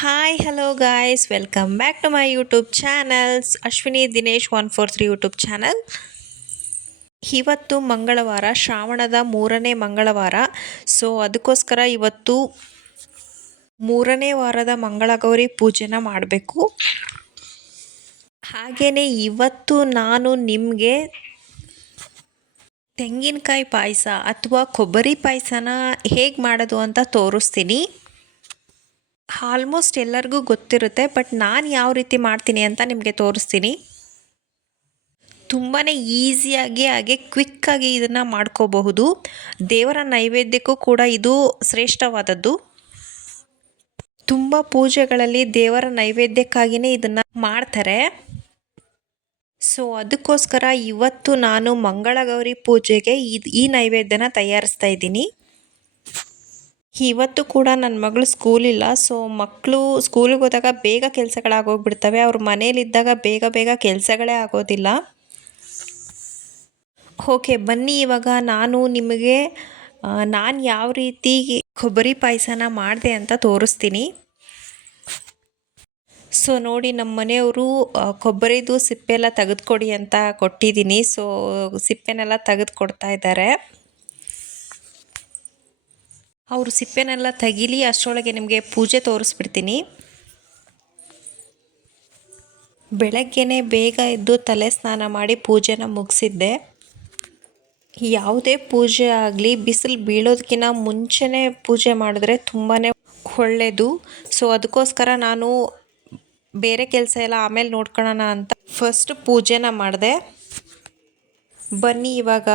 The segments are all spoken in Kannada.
Hi hello guys welcome back to my YouTube channels Ashwini Dinesh one four three YouTube channel ಇವತ್ತು ಮಂಗಳವಾರ, ಶ್ರಾವಣದ ಮೂರನೇ ಮಂಗಳವಾರ. ಸೊ ಅದಕ್ಕೋಸ್ಕರ ಇವತ್ತು ಮೂರನೇ ವಾರದ ಮಂಗಳಗೌರಿ ಪೂಜೆನ ಮಾಡಬೇಕು. ಹಾಗೆಯೇ ಇವತ್ತು ನಾನು ನಿಮಗೆ ತೆಂಗಿನಕಾಯಿ ಪಾಯಸ ಅಥವಾ ಕೊಬ್ಬರಿ ಪಾಯಸನ ಹೇಗೆ ಮಾಡೋದು ಅಂತ ತೋರಿಸ್ತೀನಿ. ಆಲ್ಮೋಸ್ಟ್ ಎಲ್ಲರಿಗೂ ಗೊತ್ತಿರುತ್ತೆ, ಬಟ್ ನಾನು ಯಾವ ರೀತಿ ಮಾಡ್ತೀನಿ ಅಂತ ನಿಮಗೆ ತೋರಿಸ್ತೀನಿ. ತುಂಬಾ ಈಸಿಯಾಗಿ ಹಾಗೆ ಕ್ವಿಕ್ಕಾಗಿ ಇದನ್ನು ಮಾಡ್ಕೋಬಹುದು. ದೇವರ ನೈವೇದ್ಯಕ್ಕೂ ಕೂಡ ಇದು ಶ್ರೇಷ್ಠವಾದದ್ದು. ತುಂಬ ಪೂಜೆಗಳಲ್ಲಿ ದೇವರ ನೈವೇದ್ಯಕ್ಕಾಗಿಯೇ ಇದನ್ನು ಮಾಡ್ತಾರೆ. ಸೊ ಅದಕ್ಕೋಸ್ಕರ ಇವತ್ತು ನಾನು ಮಂಗಳಗೌರಿ ಪೂಜೆಗೆ ಈ ನೈವೇದ್ಯನ ತಯಾರಿಸ್ತಾ ಇದ್ದೀನಿ. ಇವತ್ತು ಕೂಡ ನನ್ನ ಮಗಳು ಸ್ಕೂಲಿಲ್ಲ ಸೊ ಮಕ್ಕಳು ಸ್ಕೂಲಿಗೆ ಹೋದಾಗ ಬೇಗ ಕೆಲಸಗಳಾಗೋಗ್ಬಿಡ್ತವೆ. ಅವ್ರ ಮನೇಲಿದ್ದಾಗ ಬೇಗ ಬೇಗ ಕೆಲಸಗಳೇ ಆಗೋದಿಲ್ಲ. ಓಕೆ ಬನ್ನಿ ಇವಾಗ. ನಾನು ನಿಮಗೆ ನಾನು ಯಾವ ರೀತಿ ಕೊಬ್ಬರಿ ಪಾಯಸನ ಮಾಡಿದೆ ಅಂತ ತೋರಿಸ್ತೀನಿ. ಸೊ ನೋಡಿ ನಮ್ಮ ಮನೆಯವರು ಕೊಬ್ಬರಿದು ಸಿಪ್ಪೆಲ್ಲ ತೆಗೆದುಕೊಡಿ ಅಂತ ಕೊಟ್ಟಿದ್ದೀನಿ. ಸೊ ಸಿಪ್ಪೆನೆಲ್ಲ ತೆಗೆದು ಕೊಡ್ತಾ ಇದ್ದಾರೆ. ಅವರು ಸಿಪ್ಪೆನೆಲ್ಲ ತೆಗಿಲಿ, ಅಷ್ಟರೊಳಗೆ ನಿಮಗೆ ಪೂಜೆ ತೋರಿಸ್ಬಿಡ್ತೀನಿ. ಬೆಳಗ್ಗೆ ಬೇಗ ಎದ್ದು ತಲೆ ಸ್ನಾನ ಮಾಡಿ ಪೂಜೆನ ಮುಗಿಸಿದ್ದೆ. ಯಾವುದೇ ಪೂಜೆ ಆಗಲಿ, ಬಿಸಿಲು ಬೀಳೋದಕ್ಕಿಂತ ಮುಂಚೆನೇ ಪೂಜೆ ಮಾಡಿದ್ರೆ ತುಂಬಾ ಒಳ್ಳೆಯದು ಸೊ, ಅದಕ್ಕೋಸ್ಕರ ನಾನು ಬೇರೆ ಕೆಲಸ ಎಲ್ಲ ಆಮೇಲೆ ನೋಡ್ಕೊಳ್ಳೋಣ ಅಂತ ಫಸ್ಟ್ ಪೂಜೆನ ಮಾಡಿದೆ. ಬನ್ನಿ ಇವಾಗ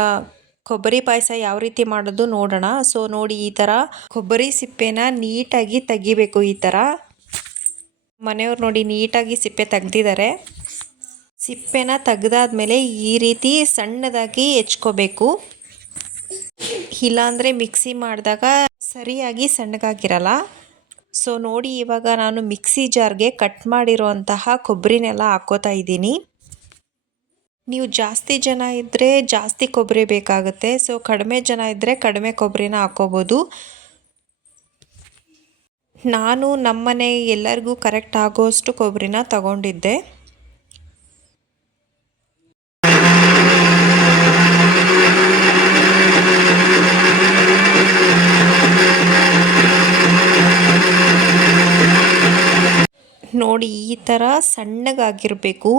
ಕೊಬ್ಬರಿ ಪಾಯಸ ಯಾವ ರೀತಿ ಮಾಡೋದು ನೋಡೋಣ. ಸೊ ನೋಡಿ ಈ ಥರ ಕೊಬ್ಬರಿ ಸಿಪ್ಪೆನ ನೀಟಾಗಿ ತೆಗಿಬೇಕು ಈ ಥರ. ಮನೆಯವ್ರು ನೋಡಿ ನೀಟಾಗಿ ಸಿಪ್ಪೆ ತೆಗ್ದಿದ್ದಾರೆ. ಸಿಪ್ಪೆನ ತೆಗ್ದಾದ್ಮೇಲೆ ಈ ರೀತಿ ಸಣ್ಣದಾಗಿ ಹೆಚ್ಕೋಬೇಕು. ಇಲ್ಲಾಂದರೆ ಮಿಕ್ಸಿ ಮಾಡಿದಾಗ ಸರಿಯಾಗಿ ಸಣ್ಣಗಾಗಿರಲ್ಲ. ಸೊ ನೋಡಿ ಇವಾಗ ನಾನು ಮಿಕ್ಸಿ ಜಾರ್ಗೆ ಕಟ್ ಮಾಡಿರೋಂತಹ ಕೊಬ್ಬರಿನೆಲ್ಲ ಹಾಕೋತಾ ಇದ್ದೀನಿ. ನೀವು ಜಾಸ್ತಿ ಜನ ಇದ್ದರೆ ಜಾಸ್ತಿ ಕೊಬ್ಬರಿ ಬೇಕಾಗುತ್ತೆ. ಸೊ ಕಡಿಮೆ ಜನ ಇದ್ದರೆ ಕಡಿಮೆ ಕೊಬ್ಬರಿನ ಹಾಕೋಬೋದು. ನಾನು ನಮ್ಮನೆ ಎಲ್ಲರಿಗೂ ಕರೆಕ್ಟ್ ಆಗೋಷ್ಟು ಕೊಬ್ಬರಿನ ತಗೊಂಡಿದ್ದೆ. ನೋಡಿ, ಈ ಥರ ಸಣ್ಣಗಾಗಿರಬೇಕು.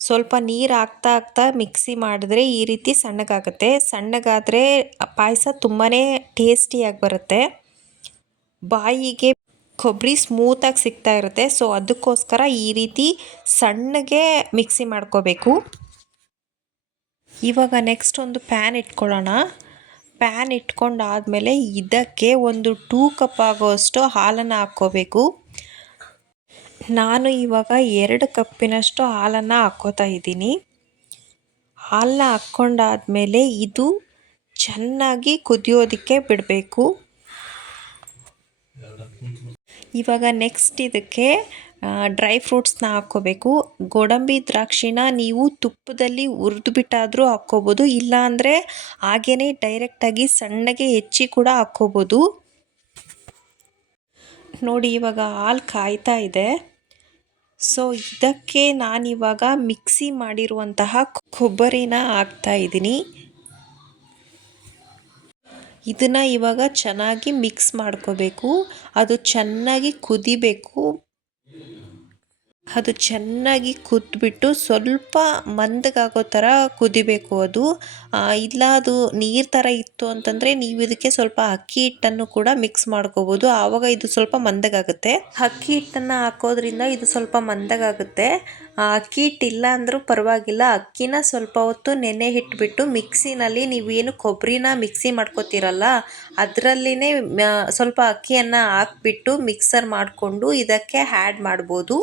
ಸ್ವಲ್ಪ ನೀರು ಹಾಕ್ತಾ ಹಾಕ್ತಾ ಮಿಕ್ಸಿ ಮಾಡಿದ್ರೆ ಈ ರೀತಿ ಸಣ್ಣಗಾಗುತ್ತೆ. ಸಣ್ಣಗಾದರೆ ಪಾಯಸ ತುಂಬಾ ಟೇಸ್ಟಿಯಾಗಿ ಬರುತ್ತೆ. ಬಾಯಿಗೆ ಕೊಬ್ಬರಿ ಸ್ಮೂತಾಗಿ ಸಿಗ್ತಾ ಇರುತ್ತೆ. ಸೊ ಅದಕ್ಕೋಸ್ಕರ ಈ ರೀತಿ ಸಣ್ಣಗೆ ಮಿಕ್ಸಿ ಮಾಡ್ಕೋಬೇಕು. ಇವಾಗ ನೆಕ್ಸ್ಟ್ ಒಂದು ಪ್ಯಾನ್ ಇಟ್ಕೊಳ್ಳೋಣ. ಪ್ಯಾನ್ ಇಟ್ಕೊಂಡಾದಮೇಲೆ ಇದಕ್ಕೆ ಒಂದು ಟೂ ಕಪ್ ಆಗೋಷ್ಟು ಹಾಲನ್ನು ಹಾಕ್ಕೋಬೇಕು. ನಾನು ಇವಾಗ ಎರಡು ಕಪ್ಪಿನಷ್ಟು ಹಾಲನ್ನು ಹಾಕ್ಕೋತಾ ಇದ್ದೀನಿ. ಹಾಲನ್ನ ಹಾಕ್ಕೊಂಡಾದ್ಮೇಲೆ ಇದು ಚೆನ್ನಾಗಿ ಕುದಿಯೋದಕ್ಕೆ ಬಿಡಬೇಕು. ಇವಾಗ ನೆಕ್ಸ್ಟ್ ಇದಕ್ಕೆ ಡ್ರೈ ಫ್ರೂಟ್ಸ್ನ ಹಾಕ್ಕೋಬೇಕು. ಗೋಡಂಬಿ ದ್ರಾಕ್ಷಿನ ನೀವು ತುಪ್ಪದಲ್ಲಿ ಹುರಿದು ಬಿಟ್ಟಾದರೂ ಹಾಕ್ಕೋಬೋದು. ಇಲ್ಲಾಂದರೆ ಹಾಗೇ ಡೈರೆಕ್ಟಾಗಿ ಸಣ್ಣಗೆ ಹೆಚ್ಚಿ ಕೂಡ ಹಾಕ್ಕೋಬೋದು. ನೋಡಿ ಇವಾಗ ಹಾಲು ಕಾಯ್ತಾ ಇದೆ. ಸೊ ಇದಕ್ಕೆ ನಾನಿವಾಗ ಮಿಕ್ಸಿ ಮಾಡಿರುವಂತಹ ಕೊಬ್ಬರಿನ ಹಾಕ್ತಾ ಇದ್ದೀನಿ. ಇದನ್ನು ಇವಾಗ ಚೆನ್ನಾಗಿ ಮಿಕ್ಸ್ ಮಾಡ್ಕೋಬೇಕು. ಅದು ಚೆನ್ನಾಗಿ ಕುದಿಬೇಕು. ಅದು ಚೆನ್ನಾಗಿ ಕುದ್ಬಿಟ್ಟು ಸ್ವಲ್ಪ ಮಂದಗಾಗೋ ಥರ ಕುದಿಬೇಕು ಅದು. ಇಲ್ಲ ಅದು ನೀರು ಥರ ಇತ್ತು ಅಂತಂದರೆ ನೀವು ಇದಕ್ಕೆ ಸ್ವಲ್ಪ ಅಕ್ಕಿ ಹಿಟ್ಟನ್ನು ಕೂಡ ಮಿಕ್ಸ್ ಮಾಡ್ಕೋಬೋದು. ಆವಾಗ ಇದು ಸ್ವಲ್ಪ ಮಂದಗಾಗುತ್ತೆ. ಅಕ್ಕಿ ಹಿಟ್ಟನ್ನು ಹಾಕೋದ್ರಿಂದ ಇದು ಸ್ವಲ್ಪ ಮಂದಗಾಗುತ್ತೆ. ಅಕ್ಕಿ ಹಿಟ್ಟಿಲ್ಲ ಅಂದರೂ ಪರವಾಗಿಲ್ಲ. ಅಕ್ಕಿನ ಸ್ವಲ್ಪ ಹೊತ್ತು ನೆನೆ ಇಟ್ಬಿಟ್ಟು ಮಿಕ್ಸಿನಲ್ಲಿ ನೀವೇನು ಕೊಬ್ಬರಿನ ಮಿಕ್ಸಿ ಮಾಡ್ಕೋತೀರಲ್ಲ, ಅದರಲ್ಲಿನೇ ಸ್ವಲ್ಪ ಅಕ್ಕಿಯನ್ನು ಹಾಕ್ಬಿಟ್ಟು ಮಿಕ್ಸರ್ ಮಾಡಿಕೊಂಡು ಇದಕ್ಕೆ ಆ್ಯಡ್ ಮಾಡ್ಬೋದು.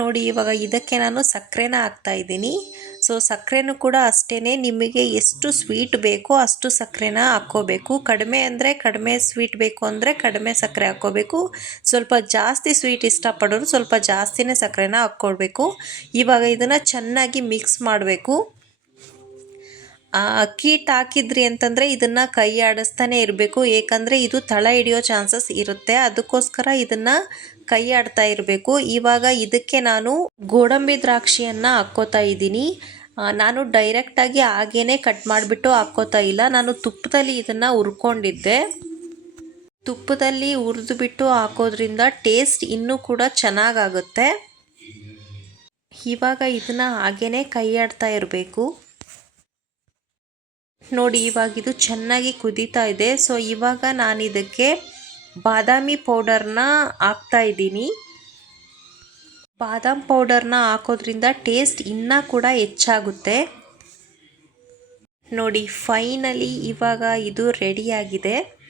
ನೋಡಿ, ಇವಾಗ ಇದಕ್ಕೆ ನಾನು ಸಕ್ಕರೆನ ಹಾಕ್ತಾ ಇದ್ದೀನಿ. ಸೊ ಸಕ್ಕರೆನೂ ಕೂಡ ಅಷ್ಟೇ ನಿಮಗೆ ಎಷ್ಟು ಸ್ವೀಟ್ ಬೇಕೋ ಅಷ್ಟು ಸಕ್ಕರೆನ ಹಾಕ್ಕೋಬೇಕು. ಕಡಿಮೆ ಅಂದರೆ ಕಡಿಮೆ ಸ್ವೀಟ್ ಬೇಕು ಅಂದರೆ ಕಡಿಮೆ ಸಕ್ಕರೆ ಹಾಕ್ಕೋಬೇಕು. ಸ್ವಲ್ಪ ಜಾಸ್ತಿ ಸ್ವೀಟ್ ಇಷ್ಟಪಡೋರು ಸ್ವಲ್ಪ ಜಾಸ್ತಿನೇ ಸಕ್ಕರೆನ ಹಾಕ್ಕೊಳ್ಬೇಕು. ಇವಾಗ ಇದನ್ನು ಚೆನ್ನಾಗಿ ಮಿಕ್ಸ್ ಮಾಡಬೇಕು. ಅಕ್ಕಿ ಹಾಕಿದ್ರಿ ಅಂತಂದರೆ ಇದನ್ನು ಕೈ ಆಡಿಸ್ತಾನೆ ಇರಬೇಕು. ಏಕೆಂದರೆ ಇದು ತಳ ಹಿಡಿಯೋ ಚಾನ್ಸಸ್ ಇರುತ್ತೆ. ಅದಕ್ಕೋಸ್ಕರ ಇದನ್ನು ಕೈ ಇರಬೇಕು. ಇವಾಗ ಇದಕ್ಕೆ ನಾನು ಗೋಡಂಬಿ ದ್ರಾಕ್ಷಿಯನ್ನು ಹಾಕ್ಕೋತಾ ಇದ್ದೀನಿ. ನಾನು ಡೈರೆಕ್ಟಾಗಿ ಹಾಗೇನೆ ಕಟ್ ಮಾಡಿಬಿಟ್ಟು ಹಾಕ್ಕೋತಾ ಇಲ್ಲ. ನಾನು ತುಪ್ಪದಲ್ಲಿ ಇದನ್ನು ಹುರ್ಕೊಂಡಿದ್ದೆ. ತುಪ್ಪದಲ್ಲಿ ಹುರಿದು ಬಿಟ್ಟು ಹಾಕೋದ್ರಿಂದ ಟೇಸ್ಟ್ ಇನ್ನೂ ಕೂಡ ಚೆನ್ನಾಗಾಗುತ್ತೆ. ಇವಾಗ ಇದನ್ನು ಹಾಗೇನೆ ಕೈ ಆಡ್ತಾ ಇರಬೇಕು. ನೋಡಿ, ಇವಾಗ ಇದು ಚೆನ್ನಾಗಿ ಕುದೀತಾ ಇದೆ. ಸೊ ಇವಾಗ ನಾನು ಇದಕ್ಕೆ ಬಾದಾಮಿ ಪೌಡರ್ನ ಹಾಕ್ತಾ ಇದ್ದೀನಿ. ಬಾದಾಮ್ ಪೌಡರ್ನ ಹಾಕೋದ್ರಿಂದ ಟೇಸ್ಟ್ ಇನ್ನೂ ಕೂಡ ಹೆಚ್ಚಾಗುತ್ತೆ. ನೋಡಿ, ಫೈನಲಿ ಇವಾಗ ಇದು ರೆಡಿಯಾಗಿದೆ.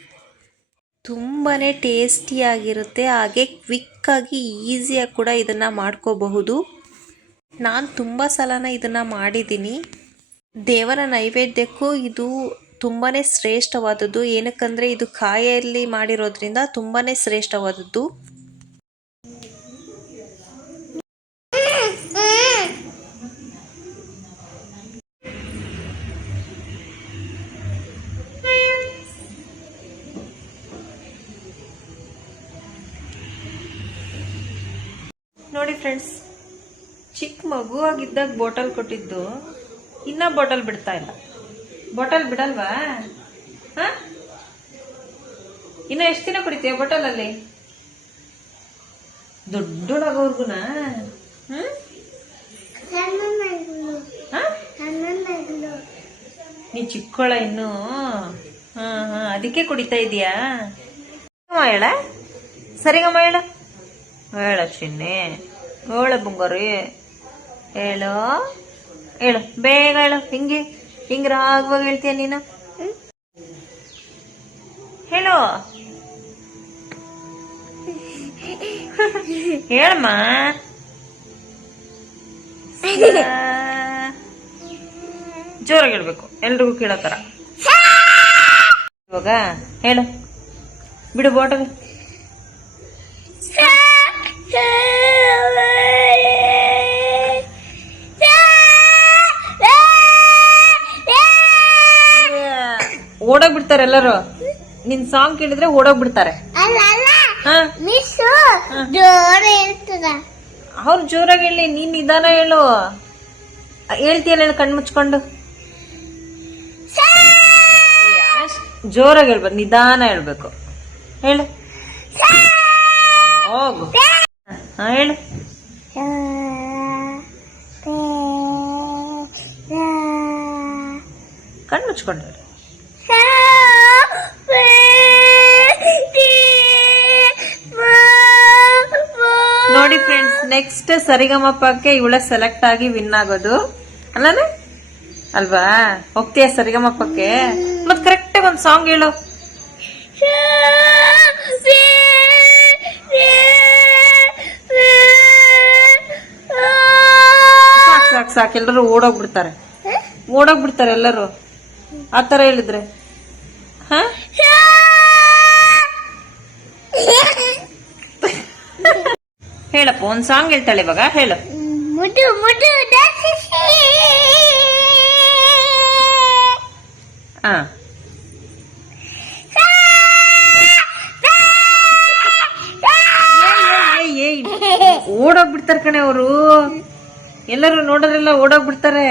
ತುಂಬಾ ಟೇಸ್ಟಿಯಾಗಿರುತ್ತೆ. ಹಾಗೆ ಕ್ವಿಕ್ಕಾಗಿ ಈಸಿಯಾಗಿ ಕೂಡ ಇದನ್ನು ಮಾಡ್ಕೋಬಹುದು. ನಾನು ತುಂಬ ಸಲನ ಇದನ್ನು ಮಾಡಿದ್ದೀನಿ. ದೇವರ ನೈವೇದ್ಯಕ್ಕೂ ಇದು ತುಂಬಾ ಶ್ರೇಷ್ಠವಾದದ್ದು. ಏನಕ್ಕಂದರೆ ಇದು ಕಾಯಲ್ಲಿ ಮಾಡಿರೋದ್ರಿಂದ ತುಂಬಾ ಶ್ರೇಷ್ಠವಾದದ್ದು. ನೋಡಿ ಫ್ರೆಂಡ್ಸ್, ಚಿಕ್ಕ ಮಗುವಾಗಿದ್ದಾಗ ಬಾಟಲ್ ಕೊಟ್ಟಿದ್ದು, ಇನ್ನ ಬಾಟಲ್ ಬಿಡ್ತಾ ಇಲ್ಲ. ಬಾಟಲ್ ಬಿಡಲ್ವಾ? ಹ? ಇನ್ನು ಎಷ್ಟು ದಿನ ಕುಡಿತೀಯ ಬಾಟಲ್ ಅಲ್ಲಿ? ದೊಡ್ಡೊಳಗವ್ರಿಗುನ? ನೀ ಚಿಕ್ಕೋಳ ಇನ್ನು? ಅದಕ್ಕೆ ಕುಡಿತಾ ಇದೀಯಾ? ಹೇಳ ಸರಿಗಮ್ಮ ಹೇಳ ಹೇಳ ಚಿನ್ನೆ. ಹೇಳ ಬಂಗಾರಿ. ಹೇಳು ಹೇಳು ಬೇಗ ಹೇಳು ಹಿಂಗೆ. ಹಿಂಗೆ ರಾಗವಾಗಿ ಹೇಳ್ತೀಯ ನೀನು? ಹೇಳು. ಹೇಳಮ್ಮ. ಜೋರಾಗಿ ಹೇಳ್ಬೇಕು. ಎಲ್ರಿಗೂ ಕೇಳೋ ಥರ. ಇವಾಗ ಹೇಳು. ಬಿಡು ಬೋಟಲ್ ಬಿಡ್ತಾರೆ ಎಲ್ಲರೂ ನಿನ್ ಸಾಂಗ್ ಕೇಳಿದ್ರೆ ಓಡೋಗ್ ಬಿಡ್ತಾರೆ ಅವ್ರು ಜೋರಾಗಿ ಹೇಳಿ ನೀನ್ ನಿಧಾನ ಹೇಳು. ಹೇಳ್ತೀಯಲ್ಲ ಹೇಳು ಕಣ್ ಮುಚ್ಕೊಂಡು. ಜೋರಾಗಿ ಹೇಳ್ಬೇಕು ನಿಧಾನ ಹೇಳ್ಬೇಕು. ಹೇಳು. ಹೋಗು. ಹಾ ಹೇಳು. ಕಣ್ಣು ಮುಚ್ಕೊಂಡು ಹೇಳು ನೋಡಿ ಫ್ರೆಂಡ್ಸ್ ನೆಕ್ಸ್ಟ್ ಸರಿಗಮಪ್ಪಕ್ಕೆ ಇವಳ ಸೆಲೆಕ್ಟ್ ಆಗಿ ವಿನ್ ಆಗೋದು. ಅಲ್ಲನೆ? ಅಲ್ವಾ? ಹೋಗ್ತೀಯ ಸರಿಗಮಪ್ಪಕ್ಕೆ ಮತ್ ಕರೆಕ್ಟ್ ಒಂದ್ ಸಾಂಗ್ ಹೇಳು. ಸಾಕ್ ಸಾಕ್ ಸಾಕ್. ಎಲ್ಲರೂ ಓಡೋಗ್ಬಿಡ್ತಾರೆ. ಓಡೋಗ್ಬಿಡ್ತಾರೆ ಎಲ್ಲರೂ. ಆತರ ಹೇಳಿದ್ರೆ. ಹ? ಹೇಳಪ್ಪ ಒಂದ್ ಸಾಂಗ್ ಹೇಳ್ತಾಳೆ ಇವಾಗ ಹೇಳು. ಮುದು ಮುದು ಹಾ ಓಡೋಗ್ಬಿಡ್ತಾರೆ ಕಣೆ ಅವರು. ಎಲ್ಲರೂ ನೋಡೋರೆಲ್ಲ ಓಡೋಗ್ಬಿಡ್ತಾರೆ.